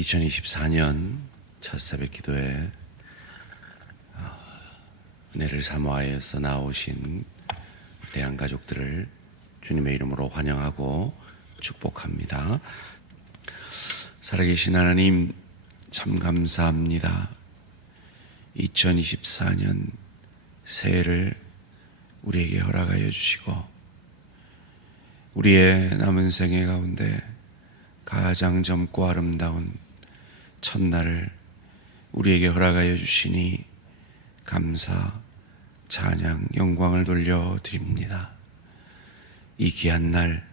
2024년 첫 새벽 기도에 은혜를 사모하여서 나오신 대한 가족들을 주님의 이름으로 환영하고 축복합니다. 살아계신 하나님 참 감사합니다. 2024년 새해를 우리에게 허락하여 주시고 우리의 남은 생애 가운데 가장 젊고 아름다운 첫날을 우리에게 허락하여 주시니 감사, 찬양, 영광을 돌려드립니다. 이 귀한 날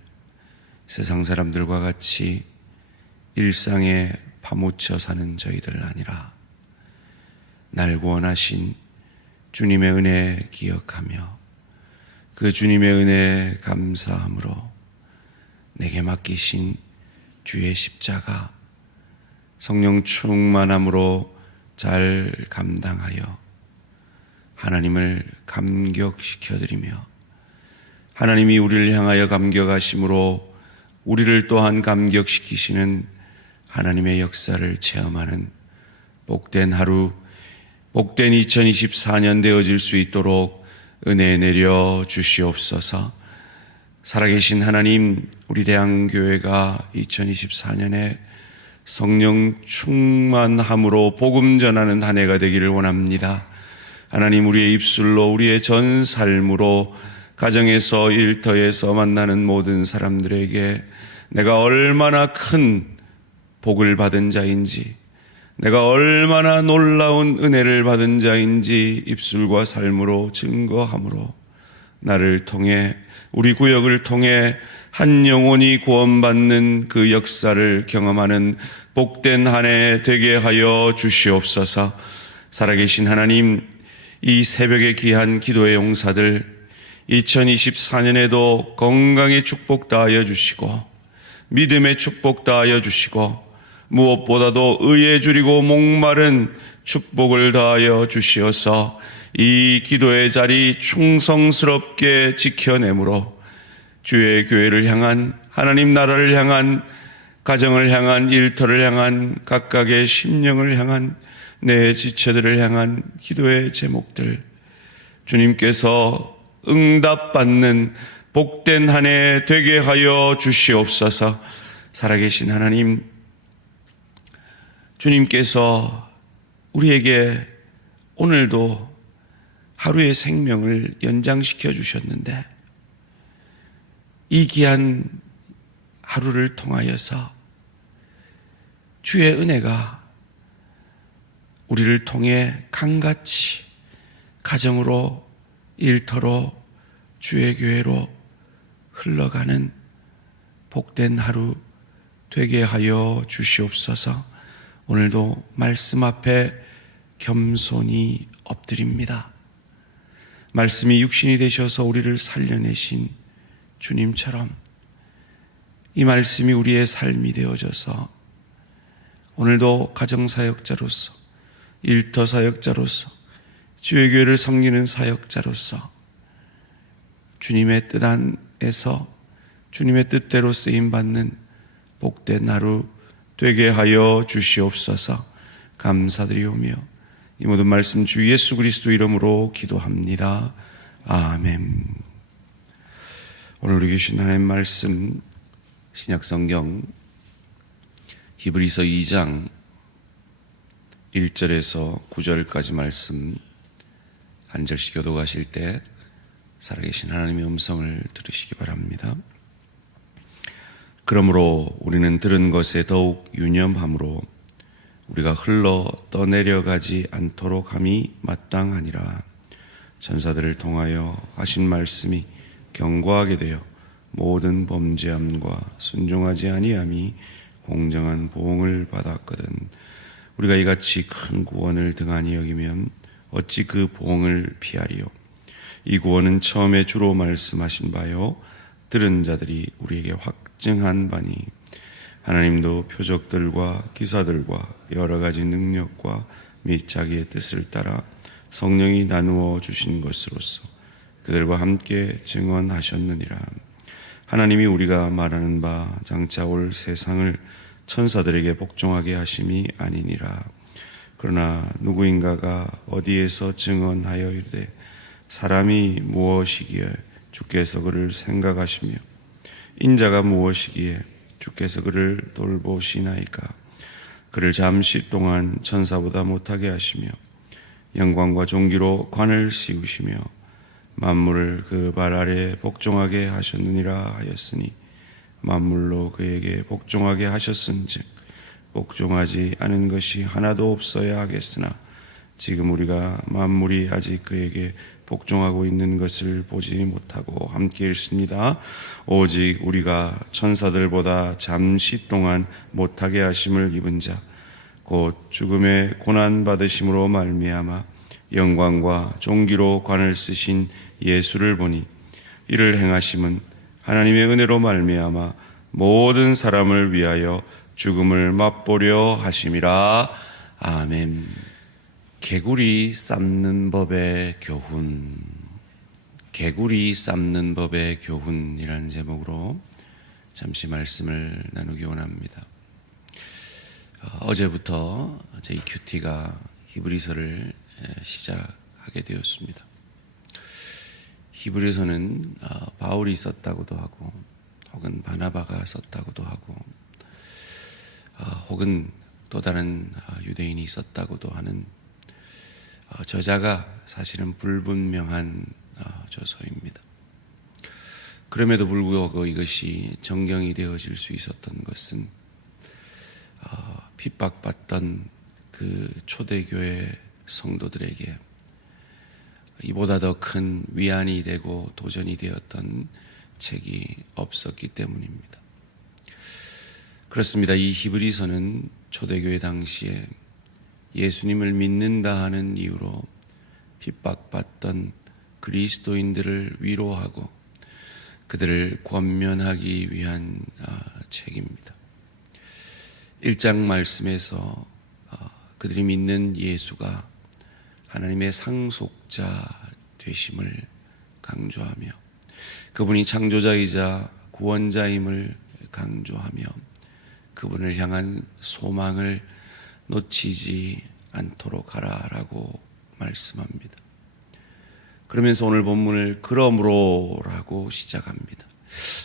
세상 사람들과 같이 일상에 파묻혀 사는 저희들 아니라 날 구원하신 주님의 은혜 기억하며 그 주님의 은혜 감사함으로 내게 맡기신 주의 십자가 성령 충만함으로 잘 감당하여 하나님을 감격시켜드리며 하나님이 우리를 향하여 감격하심으로 우리를 또한 감격시키시는 하나님의 역사를 체험하는 복된 하루, 복된 2024년 되어질 수 있도록 은혜 내려 주시옵소서. 살아계신 하나님, 우리 대한교회가 2024년에 성령 충만함으로 복음 전하는 한 해가 되기를 원합니다. 하나님, 우리의 입술로 우리의 전 삶으로 가정에서 일터에서 만나는 모든 사람들에게 내가 얼마나 큰 복을 받은 자인지, 내가 얼마나 놀라운 은혜를 받은 자인지 입술과 삶으로 증거함으로 나를 통해 우리 구역을 통해 한 영혼이 구원받는 그 역사를 경험하는 복된 한 해 되게 하여 주시옵소서. 살아계신 하나님, 이 새벽에 귀한 기도의 용사들 2024년에도 건강의 축복 다하여 주시고 믿음의 축복 다하여 주시고 무엇보다도 의에 줄이고 목마른 축복을 다하여 주시어서 이 기도의 자리 충성스럽게 지켜내므로 주의 교회를 향한, 하나님 나라를 향한, 가정을 향한, 일터를 향한, 각각의 심령을 향한, 내 지체들을 향한 기도의 제목들 주님께서 응답받는 복된 한 해 되게 하여 주시옵소서. 살아계신 하나님, 주님께서 우리에게 오늘도 하루의 생명을 연장시켜 주셨는데 이 귀한 하루를 통하여서 주의 은혜가 우리를 통해 강같이 가정으로, 일터로, 주의 교회로 흘러가는 복된 하루 되게 하여 주시옵소서. 오늘도 말씀 앞에 겸손히 엎드립니다. 말씀이 육신이 되셔서 우리를 살려내신 주님처럼 이 말씀이 우리의 삶이 되어져서 오늘도 가정사역자로서, 일터사역자로서, 주의 교회를 섬기는 사역자로서 주님의 뜻 안에서 주님의 뜻대로 쓰임받는 복된 하루 되게 하여 주시옵소서. 감사드리오며 이 모든 말씀 주 예수 그리스도 이름으로 기도합니다. 아멘. 오늘 우리 주신 하나님 말씀 신약성경 히브리서 2장 1절에서 9절까지 말씀 한 절씩 교독하실 때 살아계신 하나님의 음성을 들으시기 바랍니다. 그러므로 우리는 들은 것에 더욱 유념함으로 우리가 흘러 떠내려가지 않도록 함이 마땅하니라. 전사들을 통하여 하신 말씀이 경고하게 되어 모든 범죄함과 순종하지 아니함이 공정한 보응을 받았거든. 우리가 이같이 큰 구원을 등한히 여기면 어찌 그 보응을 피하리요. 이 구원은 처음에 주로 말씀하신 바요 들은 자들이 우리에게 확증한 바니 하나님도 표적들과 기사들과 여러 가지 능력과 및 자기의 뜻을 따라 성령이 나누어 주신 것으로서 그들과 함께 증언하셨느니라. 하나님이 우리가 말하는 바 장차 올 세상을 천사들에게 복종하게 하심이 아니니라. 그러나 누구인가가 어디에서 증언하여 이르되 사람이 무엇이기에 주께서 그를 생각하시며 인자가 무엇이기에 주께서 그를 돌보시나이까. 그를 잠시 동안 천사보다 못하게 하시며 영광과 존귀로 관을 씌우시며 만물을 그 발 아래 복종하게 하셨느니라 하였으니 만물로 그에게 복종하게 하셨은즉 복종하지 않은 것이 하나도 없어야 하겠으나 지금 우리가 만물이 아직 그에게 복종하고 있는 것을 보지 못하고 함께 읽습니다. 오직 우리가 천사들보다 잠시 동안 못하게 하심을 입은 자 곧 죽음의 고난 받으심으로 말미암아 영광과 존귀로 관을 쓰신 예수를 보니 이를 행하심은 하나님의 은혜로 말미암아 모든 사람을 위하여 죽음을 맛보려 하심이라. 아멘. 개구리 삶는 법의 교훈. 개구리 삶는 법의 교훈이라는 제목으로 잠시 말씀을 나누기 원합니다. 어제부터 저희 큐티가 히브리서를 시작하게 되었습니다. 히브리서는 바울이 썼다고도 하고 혹은 바나바가 썼다고도 하고 혹은 또 다른 유대인이 썼다고도 하는 저자가 사실은 불분명한 저서입니다. 그럼에도 불구하고 이것이 정경이 되어질 수 있었던 것은 핍박받던 그 초대교회 성도들에게 이보다 더 큰 위안이 되고 도전이 되었던 책이 없었기 때문입니다. 그렇습니다. 이 히브리서는 초대교회 당시에 예수님을 믿는다 하는 이유로 핍박받던 그리스도인들을 위로하고 그들을 권면하기 위한 책입니다. 1장 말씀에서 그들이 믿는 예수가 하나님의 상속자 되심을 강조하며 그분이 창조자이자 구원자임을 강조하며 그분을 향한 소망을 놓치지 않도록 하라라고 말씀합니다. 그러면서 오늘 본문을 그러므로라고 시작합니다.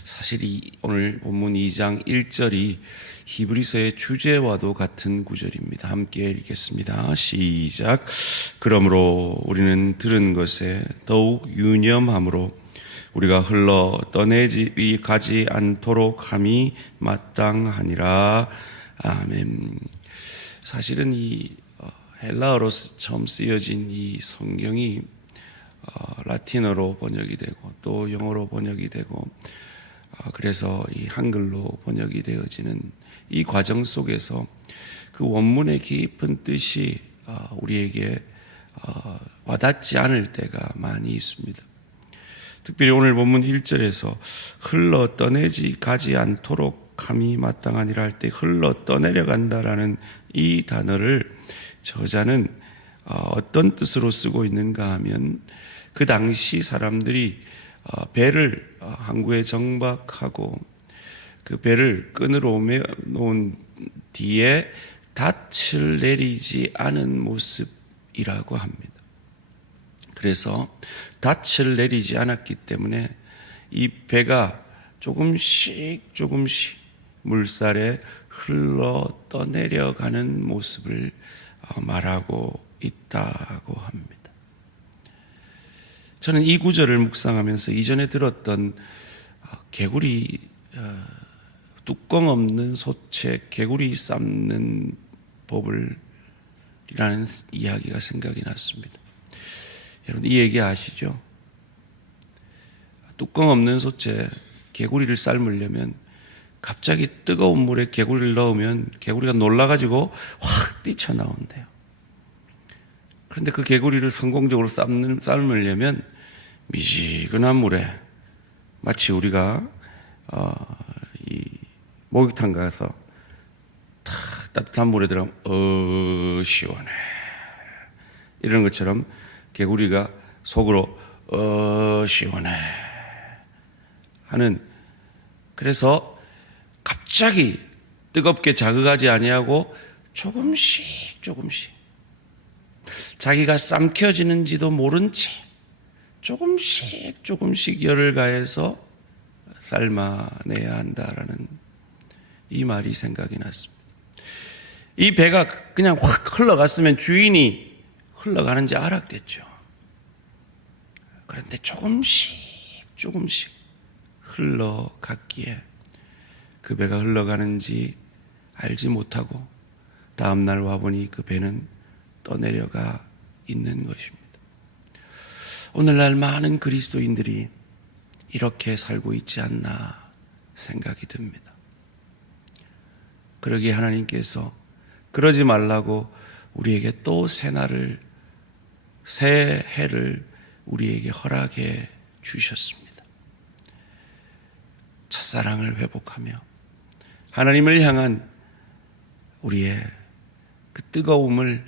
사실 오늘 본문 2장 1절이 히브리서의 주제와도 같은 구절입니다. 함께 읽겠습니다. 시작. 그러므로 우리는 들은 것에 더욱 유념함으로 우리가 흘러 떠내지 가지 않도록 함이 마땅하니라. 아멘. 사실은 이 헬라어로 처음 쓰여진 이 성경이 라틴어로 번역이 되고 또 영어로 번역이 되고 그래서 이 한글로 번역이 되어지는 이 과정 속에서 그 원문의 깊은 뜻이 우리에게 와닿지 않을 때가 많이 있습니다. 특별히 오늘 본문 1절에서 흘러 떠내지 가지 않도록 함이 마땅하니라 할 때 흘러 떠내려간다라는 이 단어를 저자는 어떤 뜻으로 쓰고 있는가 하면 그 당시 사람들이 배를 항구에 정박하고 그 배를 끈으로 놓은 뒤에 닻을 내리지 않은 모습이라고 합니다. 그래서 닻을 내리지 않았기 때문에 이 배가 조금씩 물살에 흘러 떠내려가는 모습을 말하고 있다고 합니다. 저는 이 구절을 묵상하면서 이전에 들었던 개구리 뚜껑 없는 솥에 개구리 삶는 법을 이라는 이야기가 생각이 났습니다. 여러분 이 얘기 아시죠? 뚜껑 없는 솥에 개구리를 삶으려면 갑자기 뜨거운 물에 개구리를 넣으면 개구리가 놀라가지고 확 뛰쳐나온대요. 그런데 그 개구리를 성공적으로 삶으려면 미지근한 물에 마치 우리가 이 목욕탕 가서 따뜻한 물에 들어가면 시원해 이런 것처럼 개구리가 속으로 시원해 하는, 그래서 갑자기 뜨겁게 자극하지 아니하고 조금씩 자기가 삼켜지는지도 모른 채 조금씩 열을 가해서 삶아내야 한다라는 이 말이 생각이 났습니다. 이 배가 그냥 확 흘러갔으면 주인이 흘러가는지 알았겠죠. 그런데 조금씩 흘러갔기에 그 배가 흘러가는지 알지 못하고 다음날 와보니 그 배는 떠내려가 있는 것입니다. 오늘날 많은 그리스도인들이 이렇게 살고 있지 않나 생각이 듭니다. 그러기에 하나님께서 그러지 말라고 우리에게 또 새해를 우리에게 허락해 주셨습니다. 첫사랑을 회복하며 하나님을 향한 우리의 그 뜨거움을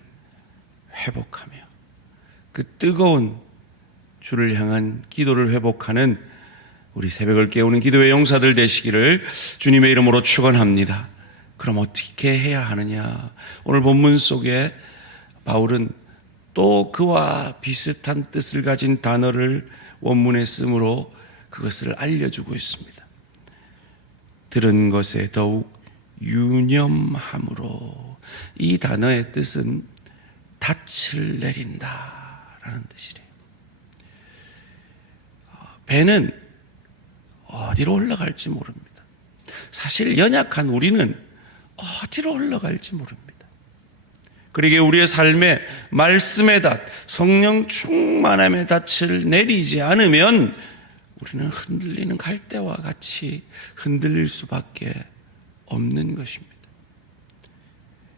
회복하며 그 뜨거운 주를 향한 기도를 회복하는 우리 새벽을 깨우는 기도의 용사들 되시기를 주님의 이름으로 축원합니다. 그럼 어떻게 해야 하느냐? 오늘 본문 속에 바울은 또 그와 비슷한 뜻을 가진 단어를 원문에 쓰므로 그것을 알려주고 있습니다. 들은 것에 더욱 유념함으로. 이 단어의 뜻은 닻을 내린다라는 뜻이래요. 배는 어디로 올라갈지 모릅니다. 사실 연약한 우리는 어디로 올라갈지 모릅니다. 그러기에 우리의 삶에 말씀의 닻, 성령 충만함의 닻을 내리지 않으면 우리는 흔들리는 갈대와 같이 흔들릴 수밖에 없는 것입니다.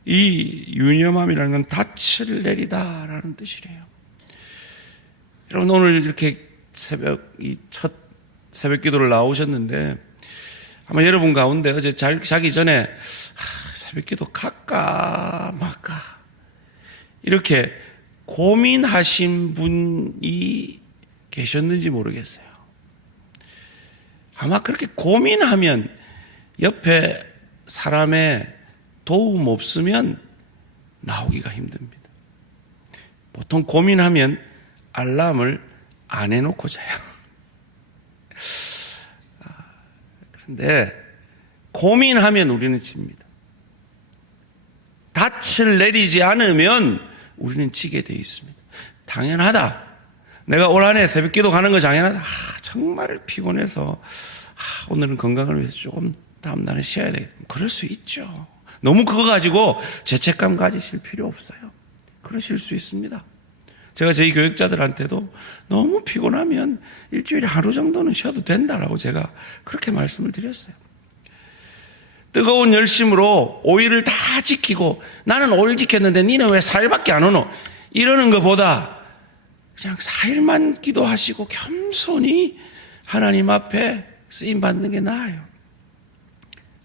이 유념함이라는 건 닻을 내리다라는 뜻이래요. 여러분, 오늘 이렇게 첫 새벽 기도를 나오셨는데 아마 여러분 가운데 어제 자기 전에 새벽 기도 갈까 말까 이렇게 고민하신 분이 계셨는지 모르겠어요. 아마 그렇게 고민하면 옆에 사람의 도움 없으면 나오기가 힘듭니다. 보통 고민하면 알람을 안 해놓고 자요. 그런데 고민하면 우리는 집니다. 닻을 내리지 않으면 우리는 지게 되어 있습니다. 당연하다. 내가 올 한해 새벽 기도 가는 거 당연하다. 정말 피곤해서 오늘은 건강을 위해서 조금 다음 날은 쉬어야 되겠다. 그럴 수 있죠. 너무 그거 가지고 죄책감 가지실 필요 없어요. 그러실 수 있습니다. 제가 저희 교육자들한테도 너무 피곤하면 일주일에 하루 정도는 쉬어도 된다라고 제가 그렇게 말씀을 드렸어요. 뜨거운 열심으로 5일을 다 지키고 나는 5일 지켰는데 니는 왜 4일밖에 안 오노? 이러는 것보다 그냥 4일만 기도하시고 겸손히 하나님 앞에 쓰임받는 게 나아요.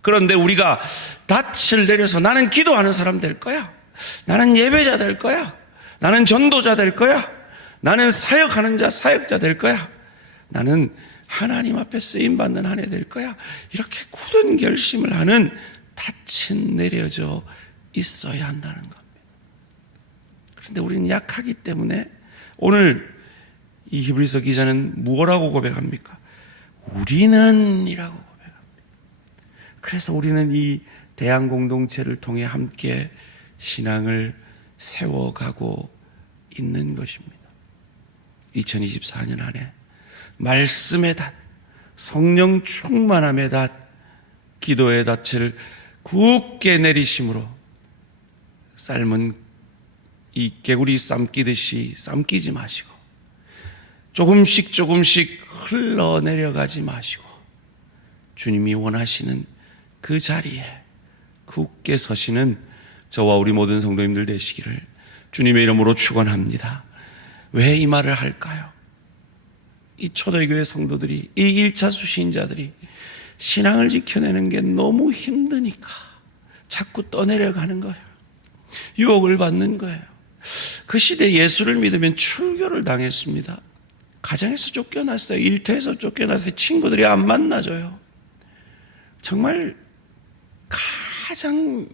그런데 우리가 닻을 내려서 나는 기도하는 사람 될 거야. 나는 예배자 될 거야. 나는 전도자 될 거야. 나는 사역하는 자, 사역자 될 거야. 나는 하나님 앞에 쓰임받는 한 해 될 거야. 이렇게 굳은 결심을 하는 닻은 내려져 있어야 한다는 겁니다. 그런데 우리는 약하기 때문에 오늘 이 히브리서 기자는 무엇라고 고백합니까? 우리는 이라고 고백합니다. 그래서 우리는 이 대안 공동체를 통해 함께 신앙을 세워가고 있는 것입니다. 2024년 안에 말씀의 닷, 성령 충만함의 닷, 기도의 닻을 굳게 내리심으로 삶은 이 개구리 삶기듯이 삶기지 마시고 조금씩 흘러내려가지 마시고 주님이 원하시는 그 자리에 굳게 서시는 저와 우리 모든 성도님들 되시기를 주님의 이름으로 축원합니다. 왜 이 말을 할까요? 이 초대교회 성도들이, 이 1차 수신자들이 신앙을 지켜내는 게 너무 힘드니까 자꾸 떠내려가는 거예요. 유혹을 받는 거예요. 그 시대 예수를 믿으면 출교를 당했습니다. 가정에서 쫓겨났어요. 일터에서 쫓겨났어요. 친구들이 안 만나줘요. 정말 가장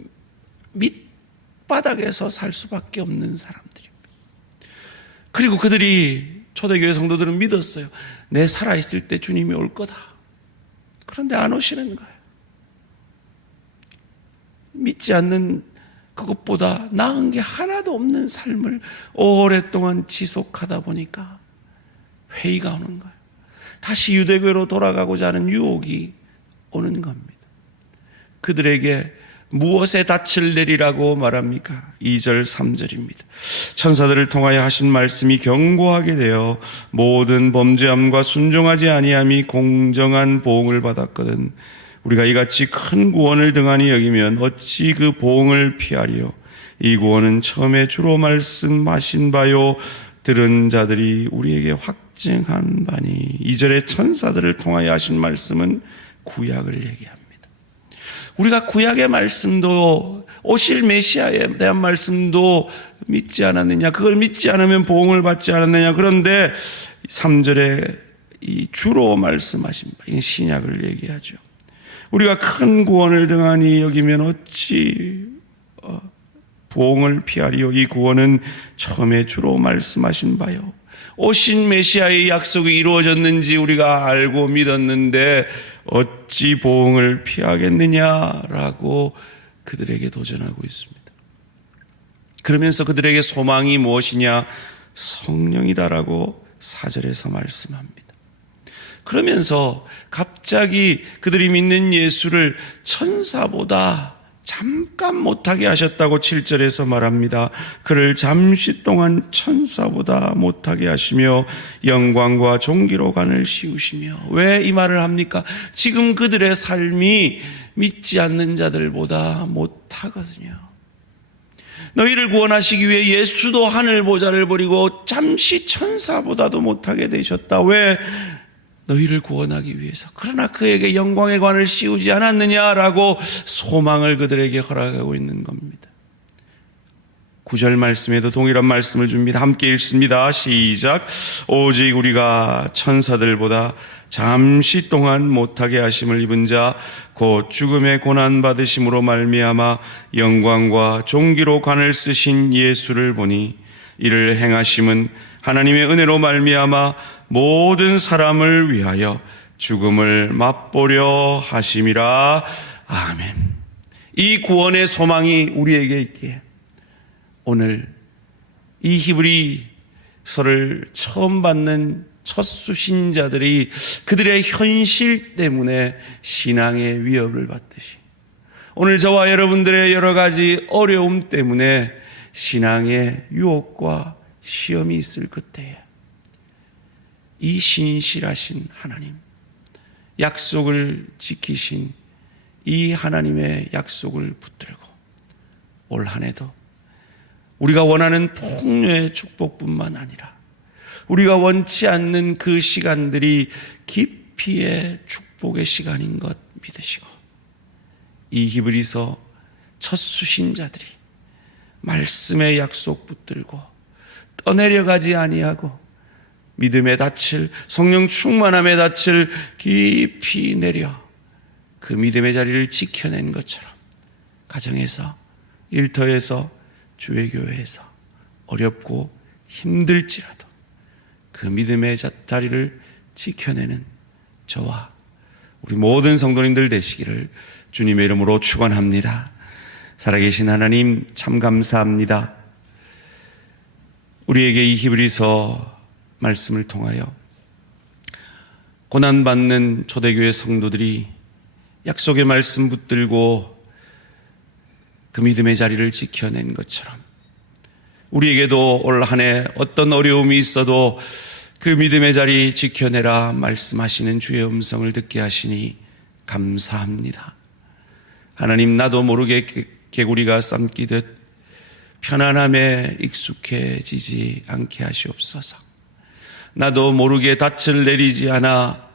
밑바닥에서 살 수밖에 없는 사람들입니다. 그리고 그들이, 초대교회 성도들은 믿었어요. 내 살아있을 때 주님이 올 거다. 그런데 안 오시는 거예요. 믿지 않는 그것보다 나은 게 하나도 없는 삶을 오랫동안 지속하다 보니까 회의가 오는 거예요. 다시 유대교회로 돌아가고자 하는 유혹이 오는 겁니다. 그들에게 무엇에 닻을 내리라고 말합니까? 2절 3절입니다. 천사들을 통하여 하신 말씀이 견고하게 되어 모든 범죄함과 순종하지 아니함이 공정한 보응을 받았거든 우리가 이같이 큰 구원을 등한히 여기면 어찌 그 보응을 피하리요? 이 구원은 처음에 주로 말씀하신 바요 들은 자들이 우리에게 확증한 바니. 2절에 천사들을 통하여 하신 말씀은 구약을 얘기합니다. 우리가 구약의 말씀도, 오실 메시아에 대한 말씀도 믿지 않았느냐, 그걸 믿지 않으면 보응을 받지 않았느냐. 그런데 3절에 이 주로 말씀하신 바, 이 신약을 얘기하죠. 우리가 큰 구원을 등한히 여기면 어찌 보응을 피하리요? 이 구원은 처음에 주로 말씀하신 바요. 오신 메시아의 약속이 이루어졌는지 우리가 알고 믿었는데 어찌 보응을 피하겠느냐라고 그들에게 도전하고 있습니다. 그러면서 그들에게 소망이 무엇이냐? 성령이다라고 4절에서 말씀합니다. 그러면서 갑자기 그들이 믿는 예수를 천사보다 잠깐 못하게 하셨다고 7절에서 말합니다. 그를 잠시 동안 천사보다 못하게 하시며 영광과 존귀로 관을 씌우시며. 왜 이 말을 합니까? 지금 그들의 삶이 믿지 않는 자들보다 못하거든요. 너희를 구원하시기 위해 예수도 하늘 보좌를 버리고 잠시 천사보다도 못하게 되셨다. 왜? 너희를 구원하기 위해서. 그러나 그에게 영광의 관을 씌우지 않았느냐라고 소망을 그들에게 허락하고 있는 겁니다. 9절 말씀에도 동일한 말씀을 줍니다. 함께 읽습니다. 시작. 오직 우리가 천사들보다 잠시 동안 못하게 하심을 입은 자 곧 죽음의 고난 받으심으로 말미암아 영광과 존귀로 관을 쓰신 예수를 보니 이를 행하심은 하나님의 은혜로 말미암아 모든 사람을 위하여 죽음을 맛보려 하심이라. 아멘. 이 구원의 소망이 우리에게 있기에 오늘 이 히브리서를 처음 받는 첫 수신자들이 그들의 현실 때문에 신앙의 위협을 받듯이 오늘 저와 여러분들의 여러 가지 어려움 때문에 신앙의 유혹과 시험이 있을 그때에 이 신실하신 하나님, 약속을 지키신 이 하나님의 약속을 붙들고 올 한 해도 우리가 원하는 풍요의 축복뿐만 아니라 우리가 원치 않는 그 시간들이 깊이의 축복의 시간인 것 믿으시고 이 히브리서 첫 수신자들이 말씀의 약속 붙들고 떠내려가지 아니하고 믿음의 닻을, 성령 충만함의 닻을 깊이 내려 그 믿음의 자리를 지켜낸 것처럼 가정에서, 일터에서, 주의교회에서 어렵고 힘들지라도 그 믿음의 자리를 지켜내는 저와 우리 모든 성도님들 되시기를 주님의 이름으로 축원합니다. 살아계신 하나님 참 감사합니다. 우리에게 이 히브리서 말씀을 통하여 고난받는 초대교회 성도들이 약속의 말씀 붙들고 그 믿음의 자리를 지켜낸 것처럼 우리에게도 올 한 해 어떤 어려움이 있어도 그 믿음의 자리 지켜내라 말씀하시는 주의 음성을 듣게 하시니 감사합니다. 하나님, 나도 모르게 개구리가 쌈기듯 편안함에 익숙해지지 않게 하시옵소서. 나도 모르게 닻을 내리지 않아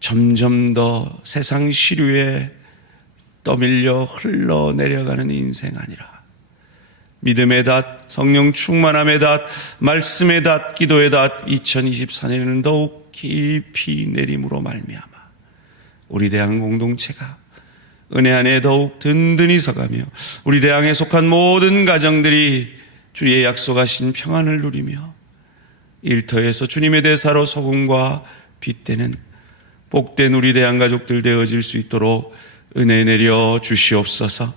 점점 더 세상 시류에 떠밀려 흘러내려가는 인생 아니라 믿음의 닷, 성령 충만함의 닷, 말씀의 닷, 기도의 닷 2024년에는 더욱 깊이 내림으로 말미암아 우리 대한 공동체가 은혜 안에 더욱 든든히 서가며 우리 대항에 속한 모든 가정들이 주의 약속하신 평안을 누리며 일터에서 주님의 대사로 소금과 빛 되는 복된 우리 대항 가족들 되어질 수 있도록 은혜 내려 주시옵소서.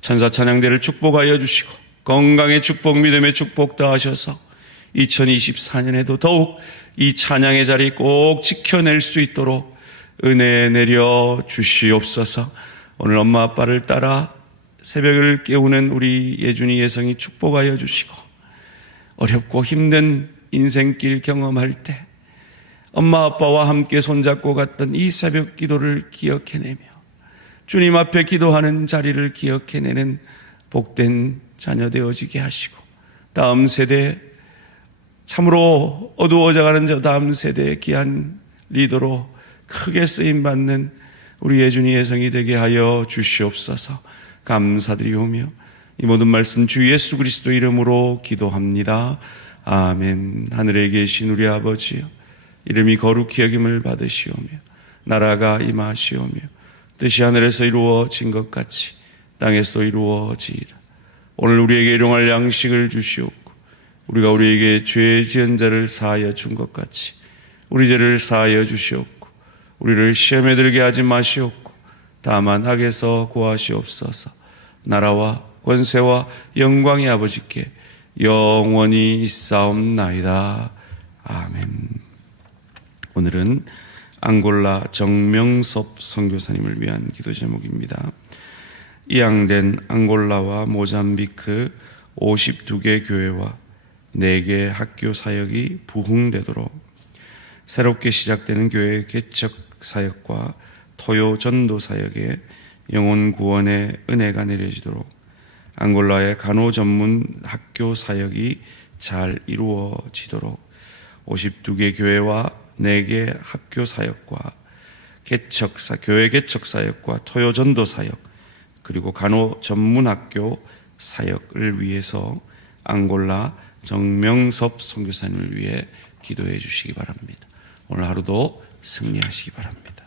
천사 찬양대를 축복하여 주시고 건강의 축복, 믿음의 축복 더하셔서 2024년에도 더욱 이 찬양의 자리 꼭 지켜낼 수 있도록 은혜 내려 주시옵소서. 오늘 엄마 아빠를 따라 새벽을 깨우는 우리 예준이 예성이 축복하여 주시고 어렵고 힘든 인생길 경험할 때 엄마 아빠와 함께 손잡고 갔던 이 새벽 기도를 기억해내며 주님 앞에 기도하는 자리를 기억해내는 복된 자녀 되어지게 하시고 다음 세대, 참으로 어두워져가는 저 다음 세대의 귀한 리더로 크게 쓰임받는 우리 예준이 예성이 되게 하여 주시옵소서. 감사드리오며 이 모든 말씀 주 예수 그리스도 이름으로 기도합니다. 아멘. 하늘에 계신 우리 아버지여, 이름이 거룩히 여김을 받으시오며 나라가 임하시오며 뜻이 하늘에서 이루어진 것 같이 땅에서도 이루어지이다. 오늘 우리에게 일용할 양식을 주시옵고 우리가 우리에게 죄 지은 자를 사하여 준 것 같이 우리 죄를 사하여 주시옵고 우리를 시험에 들게 하지 마시옵고 다만 악에서 구하시옵소서. 나라와 권세와 영광이 아버지께 영원히 있사옵나이다. 아멘. 오늘은 앙골라 정명섭 선교사님을 위한 기도 제목입니다. 이양된 앙골라와 모잠비크 52개 교회와 4개 학교 사역이 부흥되도록 새롭게 시작되는 교회 개척 사역과 토요 전도 사역에 영혼 구원의 은혜가 내려지도록 앙골라의 간호 전문 학교 사역이 잘 이루어지도록 52개 교회와 4개 학교 사역과 교회 개척 사역과 토요 전도 사역 그리고 간호 전문 학교 사역을 위해서 앙골라 정명섭 선교사님을 위해 기도해 주시기 바랍니다. 오늘 하루도 승리하시기 바랍니다.